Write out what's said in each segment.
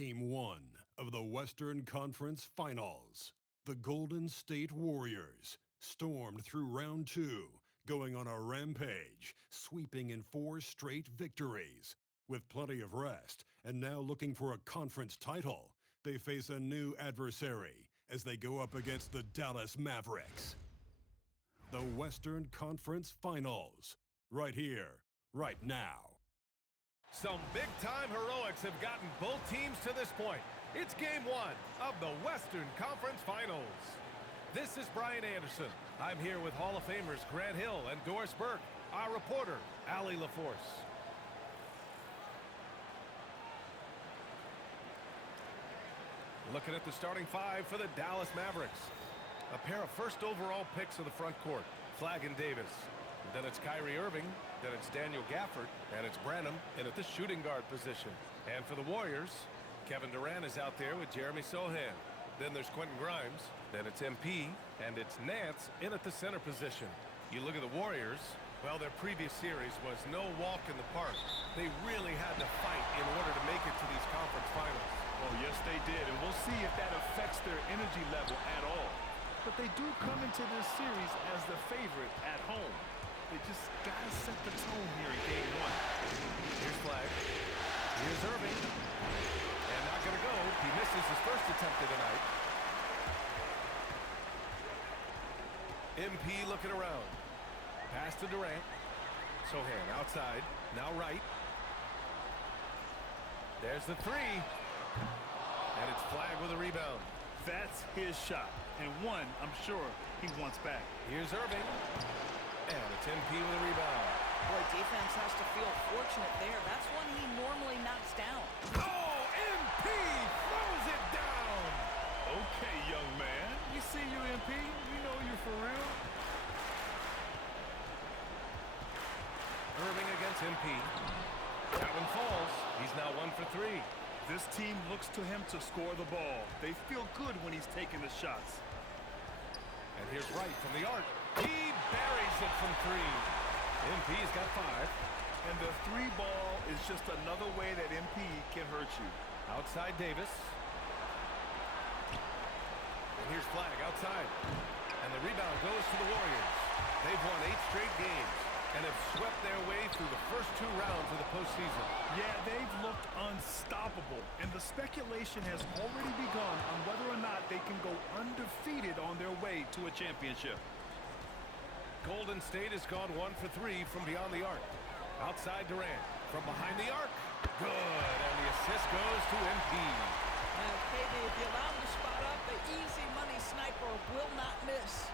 Game 1 of the Western Conference Finals. The Golden State Warriors stormed through round 2, going on a rampage, sweeping in 4 straight victories. With plenty of rest and now looking for a conference title, they face a new adversary as they go up against the Dallas Mavericks. The Western Conference Finals, right here, right now. Some big-time heroics have gotten both teams to this point. It's Game 1 of the Western Conference Finals. This is Brian Anderson. I'm here with Hall of Famers Grant Hill and Doris Burke, our reporter, Allie LaForce. Looking at the starting 5 for the Dallas Mavericks. A pair of first overall picks of the front court, Flagg and Davis. Then it's Kyrie Irving, then it's Daniel Gafford, and it's Branham in at the shooting guard position. And for the Warriors, Kevin Durant is out there with Jeremy Sohan. Then there's Quentin Grimes, then it's MP, and it's Nance in at the center position. You look at the Warriors, well, their previous series was no walk in the park. They really had to fight in order to make it to these conference finals. Oh, yes, they did, and we'll see if that affects their energy level at all. But they do come into this series as the favorite at home. They just got to set the tone here in Game 1. Here's Flagg. Here's Irving. And not going to go. He misses his first attempt of the night. MP looking around. Pass to Durant. Sohan outside. Now right. There's the 3. And it's Flagg with a rebound. That's his shot. And one, I'm sure, he wants back. Here's Irving. And it's MP with a rebound. Boy, defense has to feel fortunate there. That's one he normally knocks down. Oh, MP throws it down. Okay, young man. We see you, MP. We know you're for real. Irving against MP. That one falls. He's now 1 for 3. This team looks to him to score the ball. They feel good when he's taking the shots. And here's Wright from the arc. He buries it from 3. MP's got 5. And the 3 ball is just another way that MP can hurt you. Outside Davis. And here's Flagg outside. And the rebound goes to the Warriors. They've won 8 straight games and have swept their way through the first 2 rounds of the postseason. Yeah, they've looked unstoppable, and the speculation has already begun on whether or not they can go undefeated on their way to a championship. Golden State has gone 1 for 3 from beyond the arc. Outside Durant, from behind the arc. Good, and the assist goes to MP. KB, if you allow him to spot up, the easy money sniper will not miss.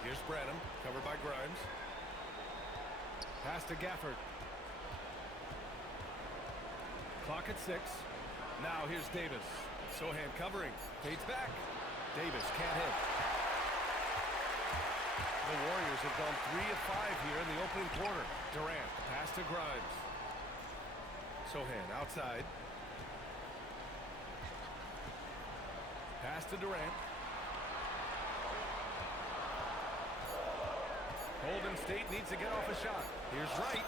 Here's Branham, covered by Grimes. Pass to Gafford. Clock at 6. Now here's Davis. Sohan covering. Fades back. Davis can't hit. The Warriors have gone 3 of 5 here in the opening quarter. Durant, pass to Grimes. Sohan outside. Pass to Durant. Golden State needs to get off a shot. Here's Wright.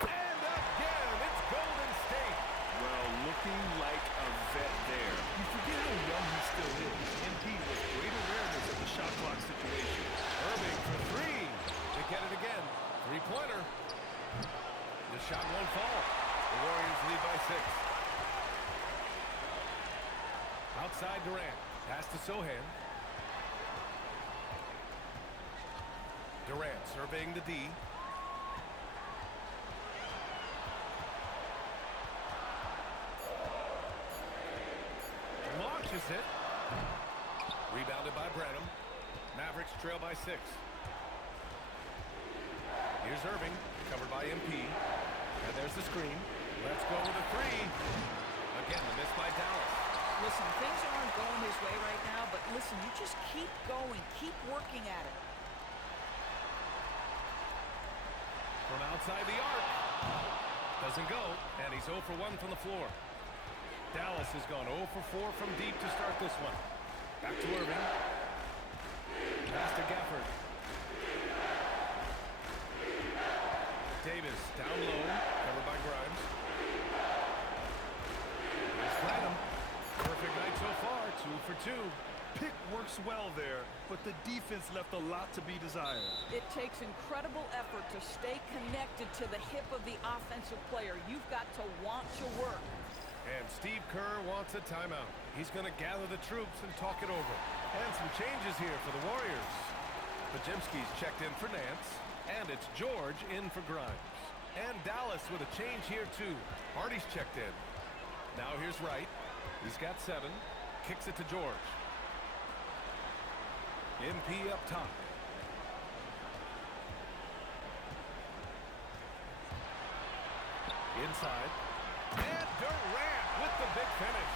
And again, it's Golden State. Well, looking like a vet there. You forget how young he still is. MP with great awareness of the shot clock situation. Irving for 3. They get it again. 3-pointer. The shot won't fall. The Warriors lead by 6. Outside Durant. Pass to Sohan. Durant surveying the D. Launches it. Rebounded by Branham. Mavericks trail by 6. Here's Irving, covered by MP. And there's the screen. Let's go with a 3. Again, the miss by Dallas. Listen, things aren't going his way right now, but listen, you just keep going, keep working at it. From outside the arc. Doesn't go, and he's 0 for 1 from the floor. Dallas has gone 0 for 4 from deep to start this one. Back to Irving. Pass to Gafford. Davis down low, covered by Grimes. plant him. Perfect night so far, 2 for 2. Pick works well there, but the defense left a lot to be desired. It takes incredible effort to stay connected to the hip of the offensive player. You've got to want to work. And Steve Kerr wants a timeout. He's going to gather the troops and talk it over. And some changes here for the Warriors. Pajemski's checked in for Nance, and it's George in for Grimes. And Dallas with a change here too. Hardy's checked in. Now here's Wright. He's got 7. Kicks it to George. MP up top. Inside. And Durant with the big finish.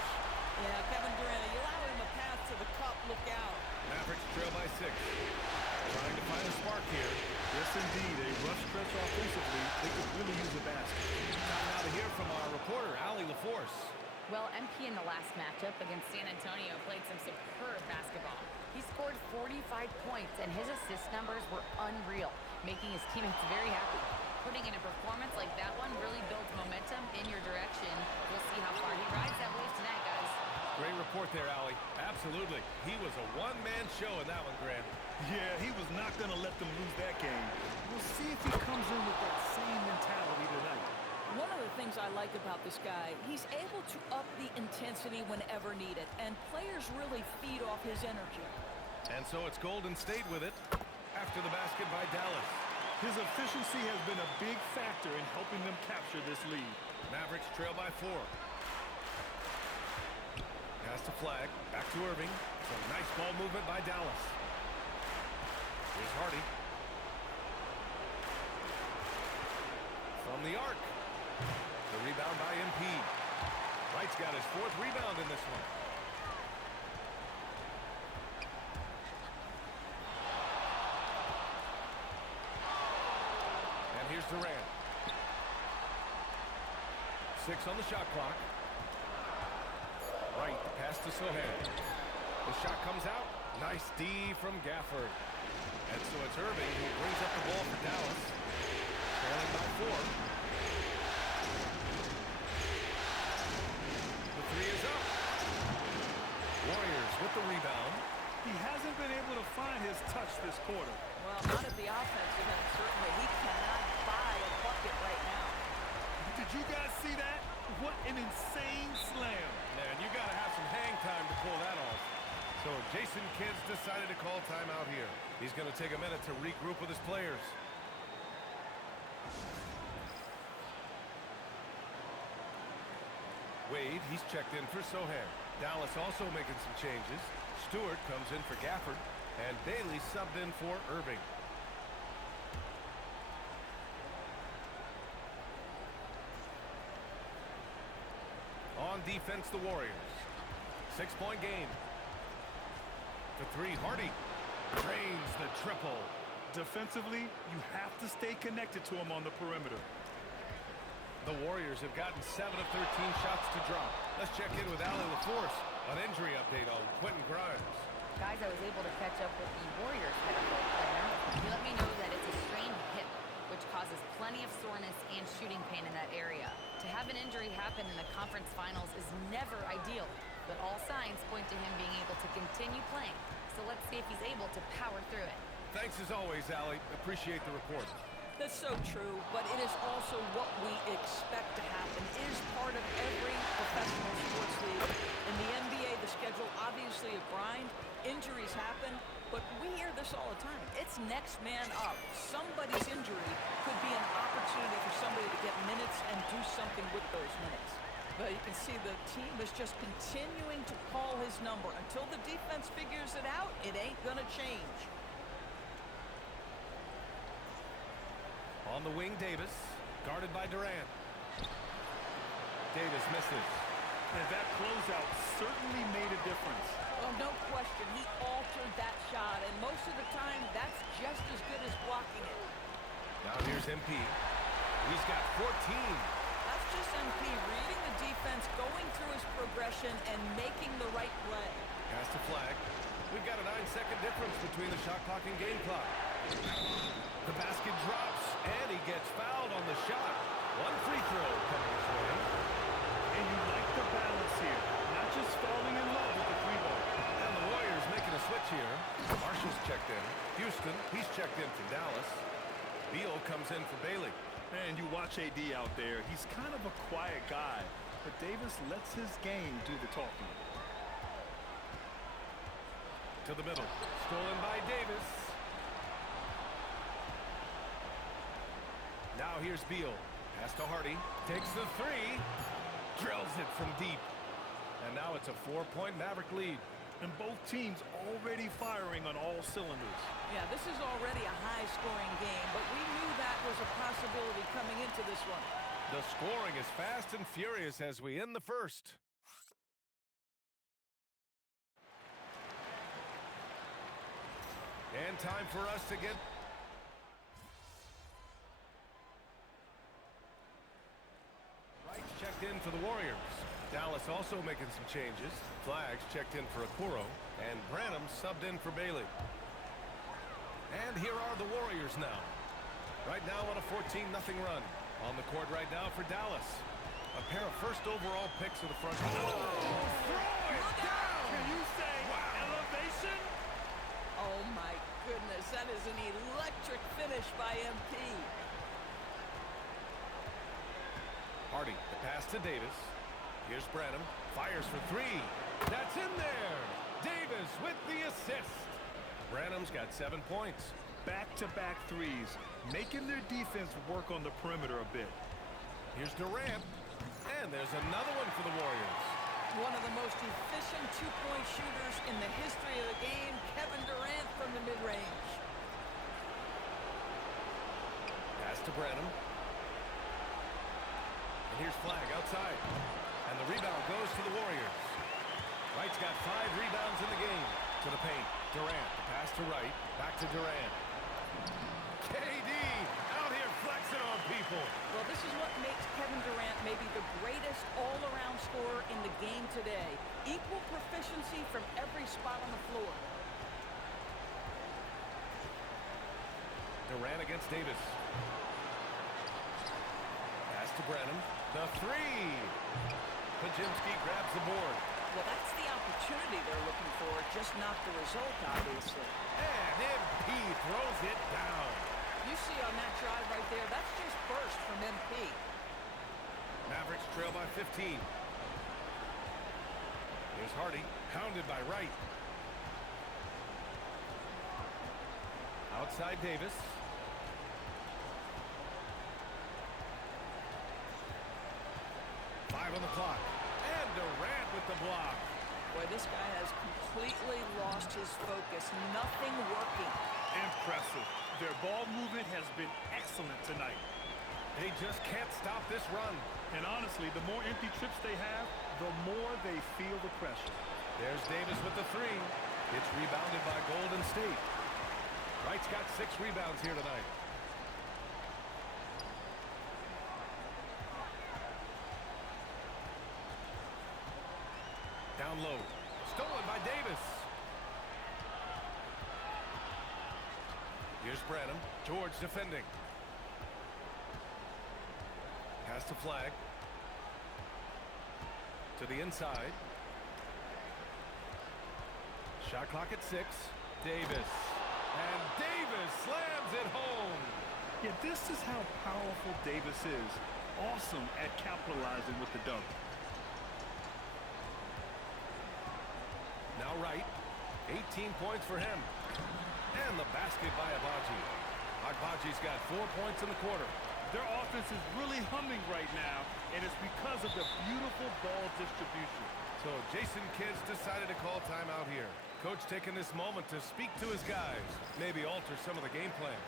Yeah, Kevin Durant, you allow him a path to the cup, look out. Mavericks trail by 6. Trying to find a spark here. Yes, indeed. A rough stretch offensively. They could really use a basket. Time now to hear from our reporter, Allie LaForce. Well, MP in the last matchup against San Antonio played some superb basketball. He scored 45 points, and his assist numbers were unreal, making his teammates very happy. Putting in a performance like that one really builds momentum in your direction. We'll see how far he rides that wave tonight, guys. Great report there, Allie. Absolutely. He was a one-man show in that one, Grant. Yeah, he was not going to let them lose that game. We'll see if he comes in with that same mentality tonight. One of the things I like about this guy, he's able to up the intensity whenever needed, and players really feed off his energy. And so it's Golden State with it after the basket by Dallas. His efficiency has been a big factor in helping them capture this lead. Mavericks trail by 4. Pass to Flag. Back to Irving. Some nice ball movement by Dallas. Here's Hardy. From the arc. The rebound by MP. Wright's got his 4th rebound in this one. And here's Durant. 6 on the shot clock. Wright, the pass to Sohan. The shot comes out. Nice D from Gafford. And so it's Irving who brings up the ball for Dallas. Trailing by 4. The 3 is up. Warriors with the rebound. He hasn't been able to find his touch this quarter. Well, not at the offensive end, certainly. He cannot buy a bucket right now. Did you guys see that? What an insane slam. Man, you got to have some hang time to pull that off. So Jason Kidd's decided to call timeout here. He's going to take a minute to regroup with his players. Wade, he's checked in for Sohan. Dallas also making some changes. Stewart comes in for Gafford. And Bailey subbed in for Irving. On defense, the Warriors. 6-point game. The 3, Hardy. Drains the triple. Defensively, you have to stay connected to him on the perimeter. The Warriors have gotten 7 of 13 shots to drop. Let's check in with Allie LaForce. An injury update on Quentin Grimes. Guys, I was able to catch up with the Warriors medical planner. He let me know that it's a strained hip, which causes plenty of soreness and shooting pain in that area. To have an injury happen in the conference finals is never ideal, but all signs point to him being able to continue playing. So let's see if he's able to power through it. Thanks as always, Allie. Appreciate the report. That's so true, but it is also what we expect to happen. It is part of every professional sports league. In the NBA, the schedule obviously a grind. Injuries happen, but we hear this all the time. It's next man up. Somebody's injury could be an opportunity for somebody to get minutes and do something with those minutes. But you can see the team is just continuing to call his number. Until the defense figures it out, it ain't gonna change. On the wing, Davis, guarded by Durant. Davis misses. And that closeout certainly made a difference. Well, no question, he altered that shot, and most of the time, that's just as good as blocking it. Now here's MP. He's got 14. That's just MP reading the defense, going through his progression, and making the right play. Pass to Flag. We've got a 9-second difference between the shot clock and game clock. The basket drops, and he gets fouled on the shot. One free throw coming his way. And you like the balance here. Houston. He's checked in for Dallas. Beal comes in for Bailey. And you watch AD out there. He's kind of a quiet guy, but Davis lets his game do the talking. To the middle. Stolen by Davis. Now here's Beal. Pass to Hardy. Takes the three. Drills it from deep. And now it's a 4-point Maverick lead. And both teams already firing on all cylinders. Yeah, this is already a high-scoring game, but we knew that was a possibility coming into this one. The scoring is fast and furious as we end the first. And time for us to get... Wright's checked in for the Warriors. Dallas also making some changes. Flags checked in for Okoro, and Branham subbed in for Bailey. And here are the Warriors now. Right now on a 14-0 run. On the court right now for Dallas. A pair of first overall picks of the front. Oh, throw it down! Can you say elevation? Oh, my goodness. That is an electric finish by MP. Hardy, the pass to Davis. Here's Branham. Fires for three. That's in there. Davis with the assist. Branham's got 7 points. Back-to-back threes, making their defense work on the perimeter a bit. Here's Durant. And there's another one for the Warriors. One of the most efficient two-point shooters in the history of the game, Kevin Durant from the mid-range. Pass to Branham. And here's Flag outside. And the rebound goes to the Warriors. Wright's got 5 rebounds in the game. To the paint. Durant. The pass to Wright. Back to Durant. KD out here flexing on people. Well, this is what makes Kevin Durant maybe the greatest all-around scorer in the game today. Equal proficiency from every spot on the floor. Durant against Davis. Pass to Branham. The three. Pajimski grabs the board. Well, that's the opportunity they're looking for, just not the result, obviously. And MP throws it down. You see on that drive right there, that's just burst from MP. Mavericks trail by 15. Here's Hardy, pounded by Wright. Outside Davis. Five on the clock. And Durant with the block. Boy, this guy has completely lost his focus. Nothing working. Impressive. Their ball movement has been excellent tonight. They just can't stop this run. And honestly, the more empty trips they have, the more they feel the pressure. There's Davis with the three. It's rebounded by Golden State. Wright's got 6 rebounds here tonight. Down low. Stolen by Davis. Here's Branham. George defending. Pass to Flag. To the inside. Shot clock at 6. Davis. And Davis slams it home. Yeah, this is how powerful Davis is. Awesome at capitalizing with the dunk. Now Wright. 18 points for him. And the basket by Agbaji. Agbaji's got 4 points in the quarter. Their offense is really humming right now, and it's because of the beautiful ball distribution. So Jason Kidd's decided to call timeout here. Coach taking this moment to speak to his guys, maybe alter some of the game plan.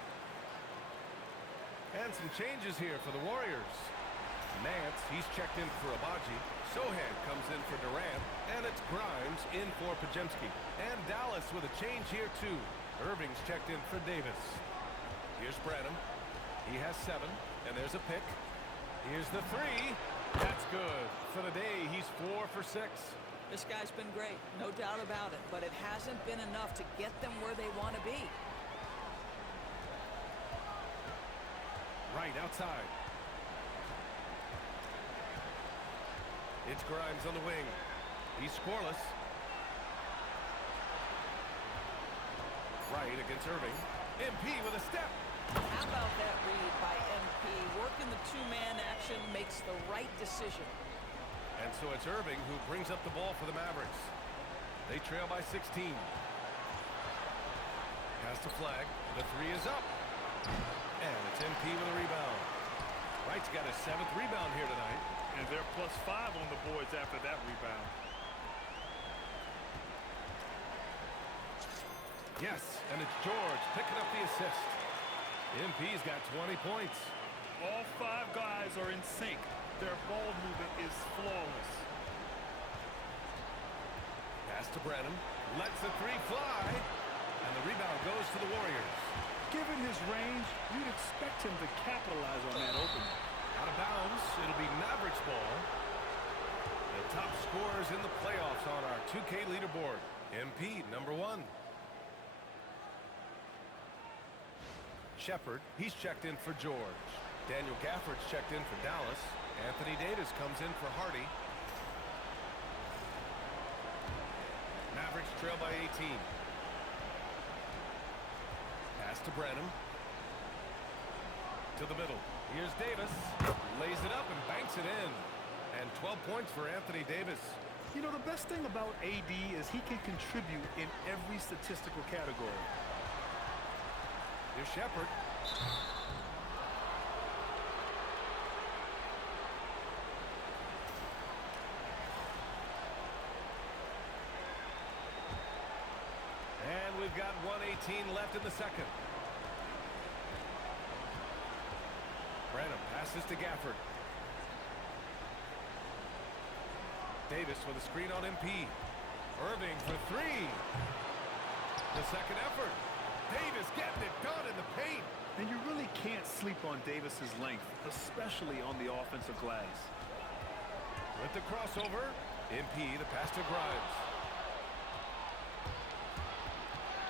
And some changes here for the Warriors. Nance, he's checked in for Agbaji. Sohan comes in for Durant, and it's Grimes in for Pajimski. And Dallas with a change here too. Irving's checked in for Davis. Here's Branham. He has 7, and there's a pick. Here's the three. That's good. For the day, he's 4 for 6. This guy's been great, no doubt about it, but it hasn't been enough to get them where they want to be. Right outside. It's Grimes on the wing. He's scoreless. Right against Irving. MP with a step. How about that read by MP? Working the two-man action makes the right decision. And so it's Irving who brings up the ball for the Mavericks. They trail by 16. Pass to Flag. The three is up. And it's MP with a rebound. Wright's got his 7th rebound here tonight. And they're +5 on the boards after that rebound. Yes, and it's George picking up the assist. MP's got 20 points. All 5 guys are in sync. Their ball movement is flawless. Pass to Branham. Lets the three fly. And the rebound goes to the Warriors. Given his range, you'd expect him to capitalize on that opening. Out of bounds, it'll be Mavericks ball. The top scorers in the playoffs on our 2K leaderboard. MP, number 1. Shepard, he's checked in for George. Daniel Gafford's checked in for Dallas. Anthony Davis comes in for Hardy. Mavericks trail by 18. Pass to Branham. To the middle. Here's Davis. Lays it up and banks it in. And 12 points for Anthony Davis. You know, the best thing about AD is he can contribute in every statistical category. Here's Shepard. And we've got 1:18 left in the second. Branham passes to Gafford. Davis with a screen on MP. Irving for 3. The second effort. Davis getting it done in the paint. And you really can't sleep on Davis's length, especially on the offensive glass. With the crossover, MP, the pass to Grimes.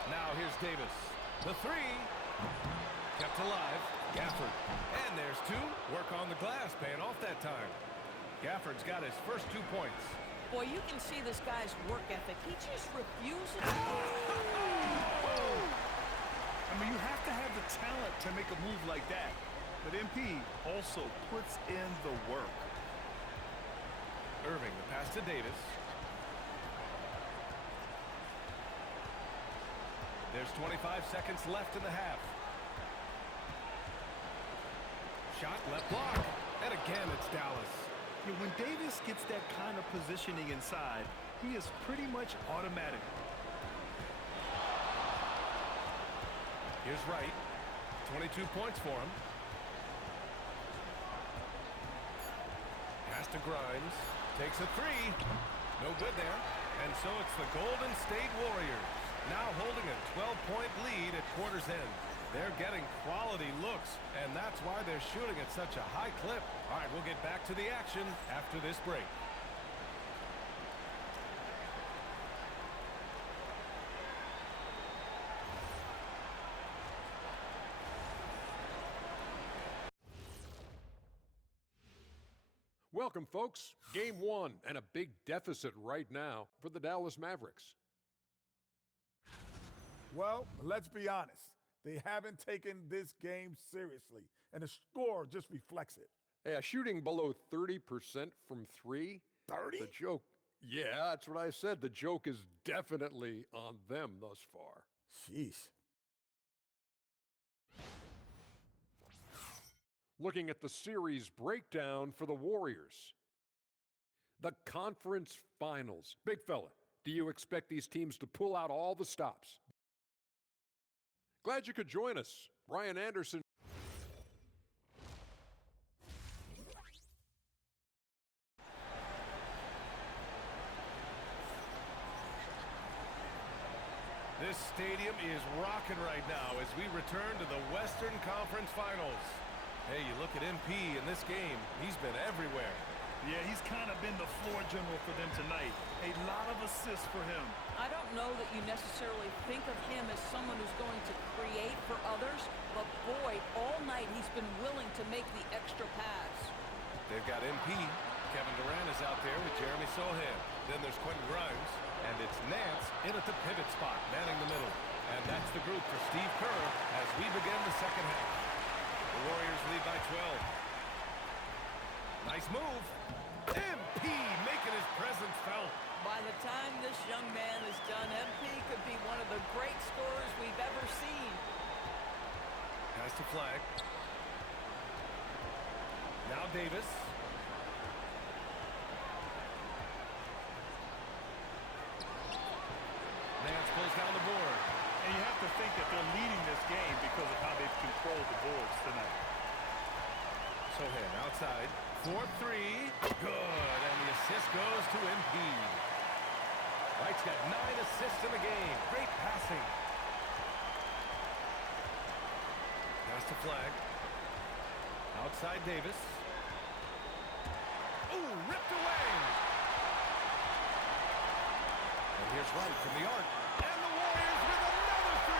Now here's Davis. The 3. Kept alive. Gafford. And there's 2. Work on the glass, paying off that time. Gafford's got his first 2 points. Boy, you can see this guy's work ethic. He just refuses. I mean, you have to have the talent to make a move like that. But MP also puts in the work. Irving, the pass to Davis. There's 25 seconds left in the half. Shot left block. And again, it's Dallas. Yeah, when Davis gets that kind of positioning inside, he is pretty much automatic. Here's Wright. 22 points for him. Pass to Grimes. Takes a 3. No good there. And so it's the Golden State Warriors now holding a 12-point lead at quarter's end. They're getting quality looks, and that's why they're shooting at such a high clip. All right, we'll get back to the action after this break. Welcome, folks. Game 1 and a big deficit right now for the Dallas Mavericks. Well, let's be honest. They haven't taken this game seriously, and the score just reflects it. Yeah, shooting below 30% from 3. 30? The joke, yeah, that's what I said. The joke is definitely on them thus far. Jeez. Looking at the series breakdown for the Warriors. The conference finals. Big fella, do you expect these teams to pull out all the stops? Glad you could join us. Brian Anderson. This stadium is rocking right now as we return to the Western Conference Finals. Hey, you look at MP in this game, he's been everywhere. Yeah, he's kind of been the floor general for them tonight. A lot of assists for him. I don't know that you necessarily think of him as someone who's going to create for others, but boy, all night he's been willing to make the extra pass. They've got MP. Kevin Durant is out there with Jeremy Sohan. Then there's Quentin Grimes. And it's Nance in at the pivot spot, manning the middle. And that's the group for Steve Kerr as we begin the second half. The Warriors lead by 12. Nice move. MP making his presence felt. By the time this young man is done, MP could be one of the great scorers we've ever seen. Pass to Flag. Now Davis. Nance pulls down the board. And you have to think that they're leading this game because of how they've controlled the boards tonight. Sohan outside. 4-3. Good. And the assist goes to MP. Wright's got 9 assists in the game. Great passing. Pass to Flag. Outside Davis. Ooh, ripped away. And here's Wright from the arc. And the Warriors with another 3.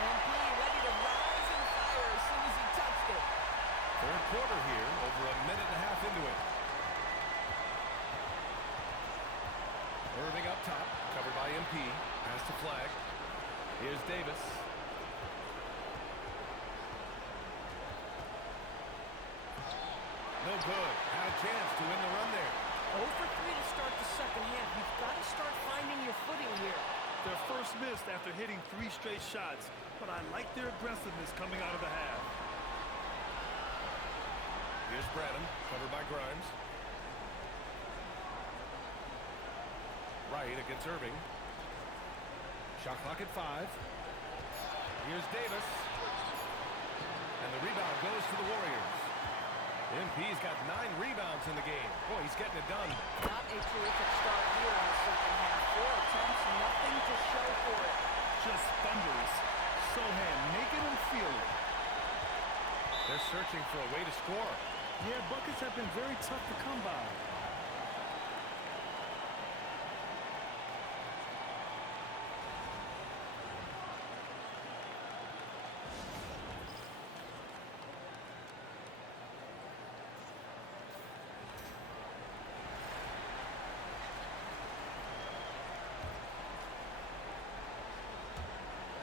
MP ready to rise and fire as soon as he touched it. Third quarter here, over a minute and a half into it. Irving up top, covered by MP. Pass to Flag. Here's Davis. No good. Had a chance to win the run there. 0 for 3 to start the second half. You've got to start finding your footing here. Their first missed after hitting 3 straight shots, but I like their aggressiveness coming out of the half. Here's Branham, covered by Grimes. Wright against Irving. Shot clock at 5. Here's Davis. And the rebound goes to the Warriors. MP's got 9 rebounds in the game. Boy, he's getting it done. Not a terrific start here in the second half. 4 attempts, nothing to show for it. Just thunderous. Sohan making them feel it. They're searching for a way to score. Yeah, buckets have been very tough to come by.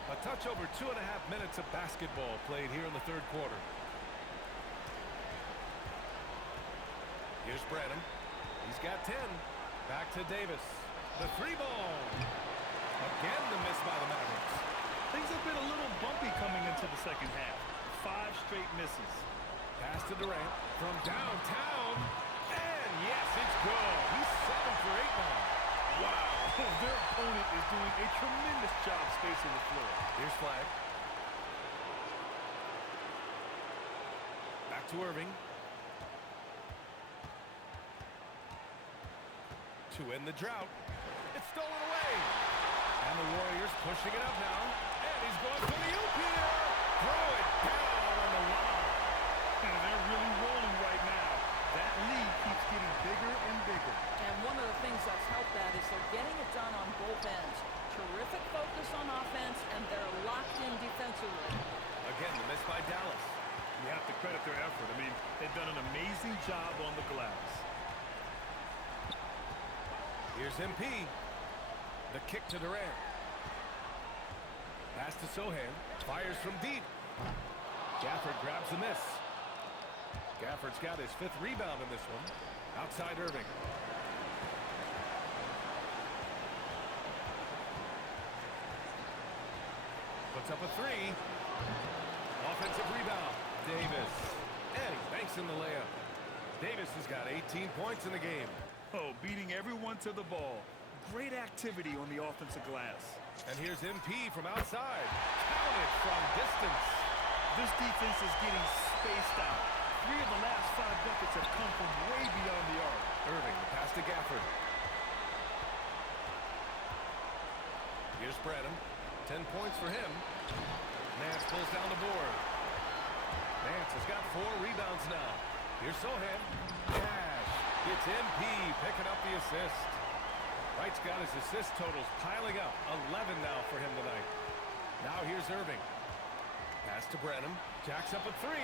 A touch over 2.5 minutes of basketball played here in the third quarter. Here's Branham. He's got 10. Back to Davis. The 3 ball. Again the miss by the Mavericks. Things have been a little bumpy coming into the second half. 5 straight misses. Pass to Durant from downtown. And yes, it's good. He's 7 for 8 now. Wow. Their opponent is doing a tremendous job spacing the floor. Here's Flag. Back to Irving. To end the drought. It's stolen away. And the Warriors pushing it up now. And he's going for the oop here. Throw it down on the line. And they're really rolling right now. That lead keeps getting bigger and bigger. And one of the things that's helped that is they're getting it done on both ends. Terrific focus on offense, and they're locked in defensively. Again, the miss by Dallas. You have to credit their effort. I mean, they've done an amazing job on the glass. Here's MP. The kick to Durant. Pass to Sohan. Fires from deep. Gafford grabs the miss. Gafford's got his 5th rebound in this one. Outside Irving. Puts up a 3. Offensive rebound. Davis. And he banks in the layup. Davis has got 18 points in the game. Oh, beating everyone to the ball. Great activity on the offensive glass. And here's MP from outside. Counted from distance. This defense is getting spaced out. 3 of the last 5 buckets have come from way beyond the arc. Irving, the pass to Gafford. Here's Branham. 10 points for him. Nance pulls down the board. Nance has got 4 rebounds now. Here's Sohan. Cash. It's MP picking up the assist. Wright's got his assist totals piling up. 11 now for him tonight. Now here's Irving. Pass to Branham. Jacks up a 3.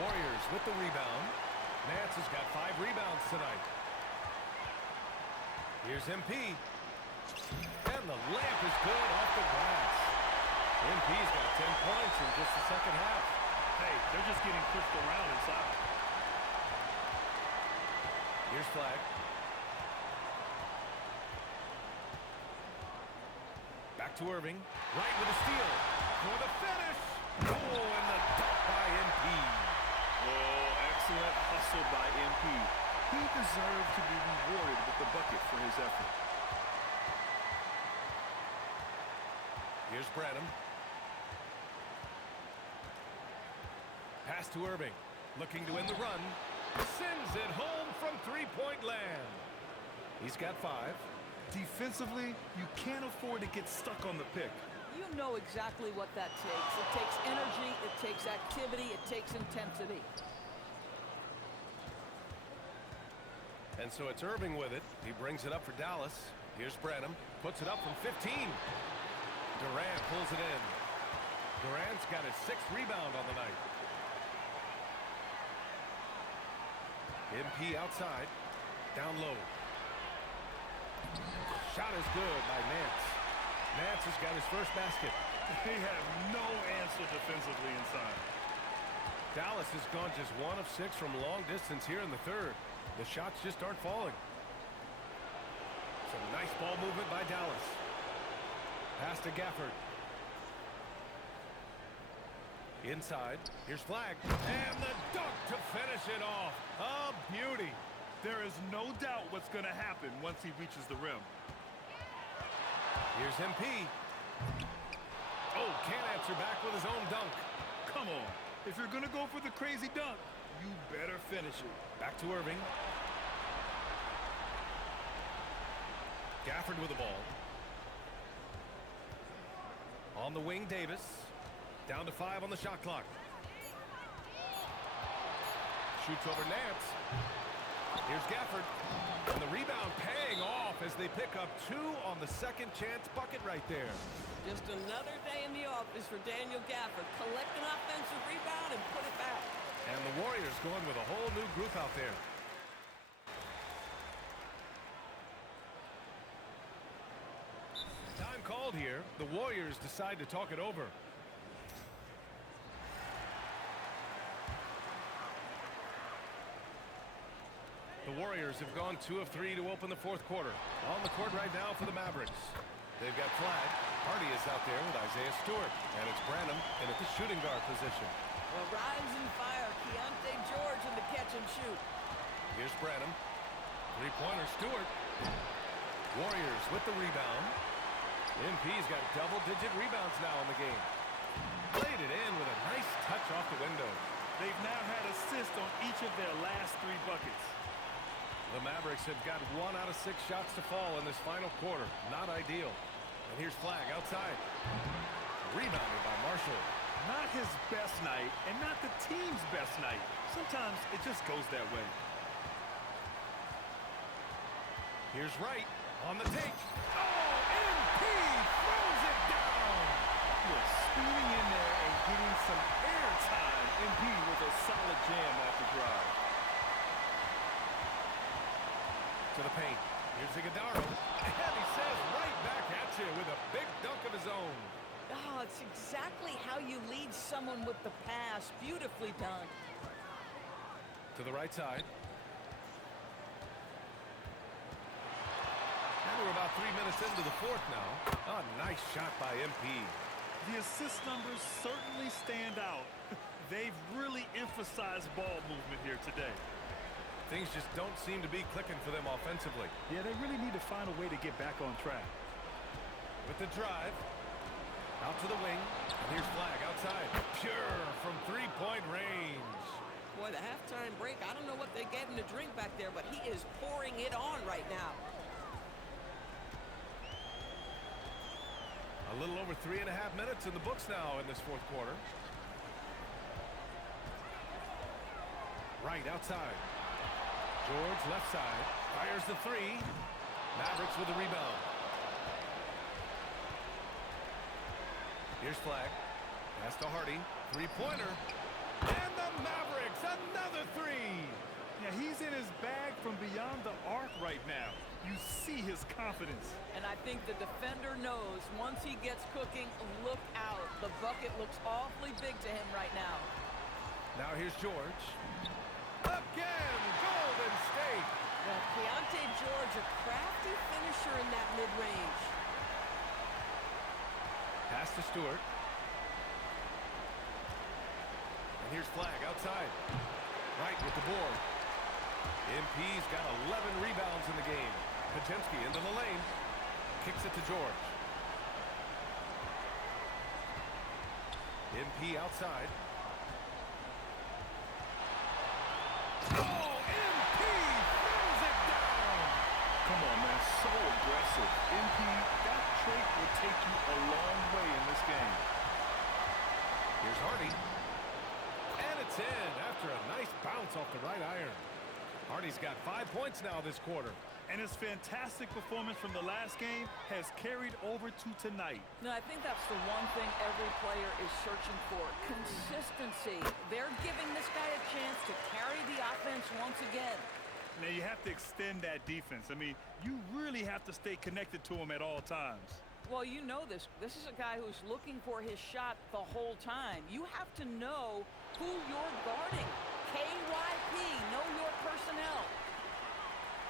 Warriors with the rebound. Nance has got 5 rebounds tonight. Here's MP. And the layup is good off the glass. MP's got 10 points in just the second half. Hey, they're just getting pushed around inside. Here's flag. Back to Irving. Right with a steal. For the finish. Oh, and the dunk by MP. Oh, excellent hustle by MP. He deserved to be rewarded with the bucket for his effort. Here's Branham. Pass to Irving. Looking to win the run. Sends it home from three-point land. He's got 5. Defensively, you can't afford to get stuck on the pick. You know exactly what that takes. It takes energy, it takes activity, it takes intensity. And so it's Irving with it. He brings it up for Dallas. Here's Branham. Puts it up from 15. Durant pulls it in. Durant's got his 6th rebound on the night. MP outside. Down low. Shot is good by Nance. Nance has got his first basket. They have no answer defensively inside. Dallas has gone just 1 of 6 from long distance here in the third. The shots just aren't falling. Some nice ball movement by Dallas. Pass to Gafford. Inside. Here's flag. And the dunk to finish it off. A beauty. There is no doubt what's going to happen once he reaches the rim. Here's MP. Oh, can't answer back with his own dunk. Come on. If you're going to go for the crazy dunk, you better finish it. Back to Irving. Gafford with the ball. On the wing, Davis. Down to 5 on the shot clock. Shoots over Nance. Here's Gafford. And the rebound paying off as they pick up 2 on the second chance bucket right there. Just another day in the office for Daniel Gafford. Collect an offensive rebound and put it back. And the Warriors going with a whole new group out there. Time called here. The Warriors decide to talk it over. The Warriors have gone 2 of 3 to open the fourth quarter. On the court right now for the Mavericks. They've got flag. Hardy is out there with Isaiah Stewart. And it's Branham in at the shooting guard position. Well, rise and fire. Keontae George in the catch and shoot. Here's Branham. Three-pointer Stewart. Warriors with the rebound. MP's got double-digit rebounds now in the game. Played it in with a nice touch off the window. They've now had assists on each of their last 3 buckets. The Mavericks have got 1 out of 6 shots to fall in this final quarter. Not ideal. And here's flag outside. Rebounded by Marshall. Not his best night and not the team's best night. Sometimes it just goes that way. Here's Wright on the take. Oh, MP throws it down. You're spinning in there and getting some air time. MP with a solid jam off the drive. To the paint. Here's Iguodala. And he says right back at you with a big dunk of his own. Oh, it's exactly how you lead someone with the pass. Beautifully done. To the right side. And we're about 3 minutes into the fourth now. A nice shot by MP. The assist numbers certainly stand out. They've really emphasized ball movement here today. Things just don't seem to be clicking for them offensively. Yeah, they really need to find a way to get back on track. With the drive. Out to the wing. And here's flag outside. Pure from three-point range. Boy, the halftime break, I don't know what they're getting to drink back there, but he is pouring it on right now. A little over 3.5 minutes in the books now in this fourth quarter. Right outside. George left side. Fires the 3. Mavericks with the rebound. Here's flag. Pass to Hardy. Three-pointer. And the Mavericks, another 3. Yeah, he's in his bag from beyond the arc right now. You see his confidence. And I think the defender knows once he gets cooking, look out. The bucket looks awfully big to him right now. Now here's George. Again, Golden State. Well, Keontae George, a crafty finisher in that mid-range. Pass to Stewart. And here's Flag outside. Right with the board. MP's got 11 rebounds in the game. Podziemski into the lane. Kicks it to George. MP outside. Oh, MP throws it down. Come on, man, so aggressive. MP, that trait will take you a long way in this game. Here's Hardy. And it's in after a nice bounce off the right iron. Hardy's got 5 points now this quarter. And his fantastic performance from the last game has carried over to tonight. No, I think that's the one thing every player is searching for. Consistency. They're giving this guy a chance to carry the offense once again. Now, you have to extend that defense. I mean, you really have to stay connected to him at all times. Well, you know this. This is a guy who's looking for his shot the whole time. You have to know who you're guarding. KYP, know your personnel.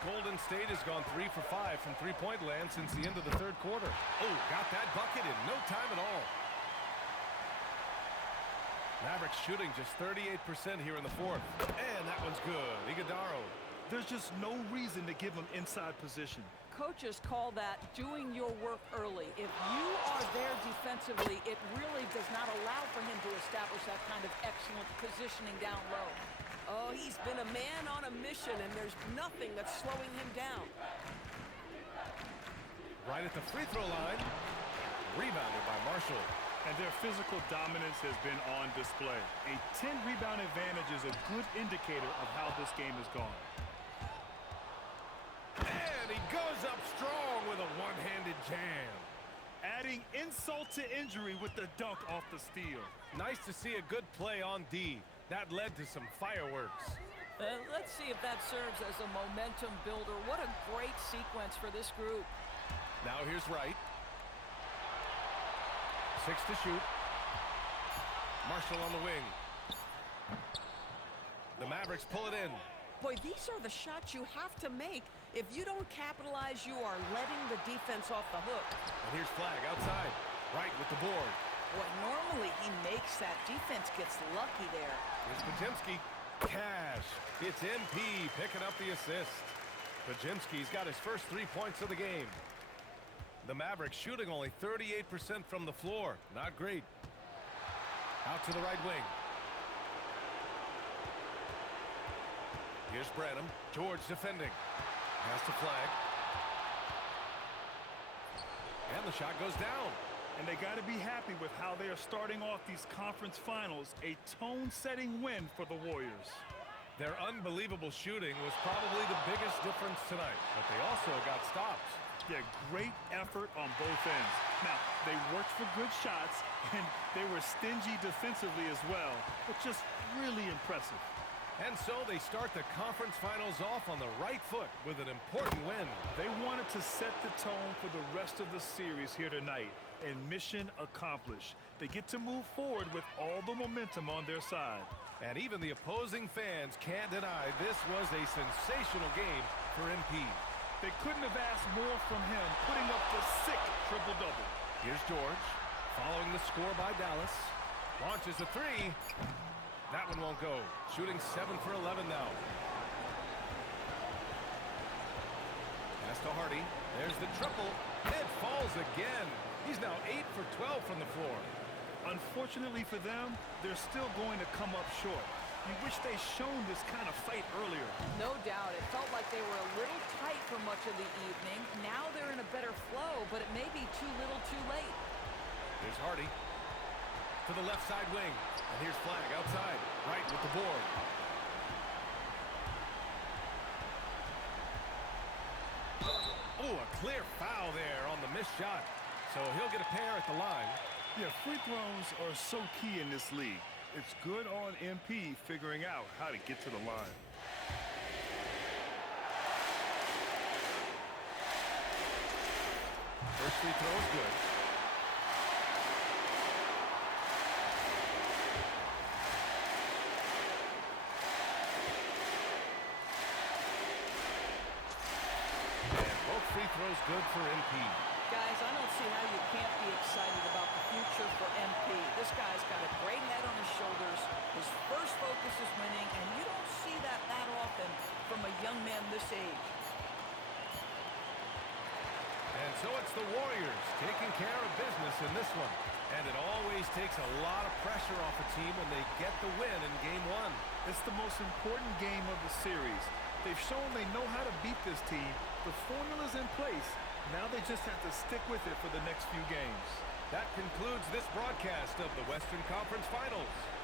Golden State has gone 3 for 5 from three-point land since the end of the third quarter. Oh, got that bucket in no time at all. Mavericks shooting just 38% here in the fourth. And that one's good. Iguodaro. There's just no reason to give him inside position. Coaches call that doing your work early. If you are there defensively, it really does not allow for him to establish that kind of excellent positioning down low. Oh, he's been a man on a mission, and there's nothing that's slowing him down. Right at the free throw line. Rebounded by Marshall. And their physical dominance has been on display. A 10-rebound advantage is a good indicator of how this game has gone. And he goes up strong with a one-handed jam. Adding insult to injury with the dunk off the steal. Nice to see a good play on D. That led to some fireworks. Let's see if that serves as a momentum builder. What a great sequence for this group. Now here's Wright. 6 to shoot. Marshall on the wing. The Mavericks pull it in. Boy, these are the shots you have to make. If you don't capitalize, you are letting the defense off the hook. And here's Flag outside. Wright with the board. Boy, normally he makes that. Defense gets lucky there. Here's Podziemski. Cash. It's MP picking up the assist. Podziemski's got his first 3 points of the game. The Mavericks shooting only 38% from the floor. Not great. Out to the right wing. Here's Branham. George defending. Pass to Flag. And the shot goes down. And they got to be happy with how they are starting off these conference finals. A tone-setting win for the Warriors. Their unbelievable shooting was probably the biggest difference tonight, but they also got stops. Yeah, great effort on both ends. Now, they worked for good shots, and they were stingy defensively as well, but just really impressive. And so they start the conference finals off on the right foot with an important win. They wanted to set the tone for the rest of the series here tonight, and mission accomplished. They get to move forward with all the momentum on their side. And even the opposing fans can't deny this was a sensational game for MP. They couldn't have asked more from him, putting up the sick triple-double. Here's George, following the score by Dallas. Launches a three. That one won't go. Shooting 7 for 11 now. Pass to Hardy. There's the triple. It falls again. He's now 8 for 12 from the floor. Unfortunately for them, they're still going to come up short. You wish they'd shown this kind of fight earlier. No doubt. It felt like they were a little tight for much of the evening. Now they're in a better flow, but it may be too little too late. Here's Hardy. To the left side wing. And here's Flag outside. Right with the board. Oh, a clear foul there on the missed shot. So he'll get a pair at the line. Yeah, free throws are so key in this league. It's good on MP figuring out how to get to the line. First free throw is good. And both free throws good for MP. Guys, I don't see how you can't be excited about the future for MP. This guy's got a great head on his shoulders. His first focus is winning, and you don't see that often from a young man this age. And so it's the Warriors taking care of business in this one. And it always takes a lot of pressure off a team when they get the win in Game 1. It's the most important game of the series. They've shown they know how to beat this team. The formula's in place. Now they just have to stick with it for the next few games. That concludes this broadcast of the Western Conference Finals.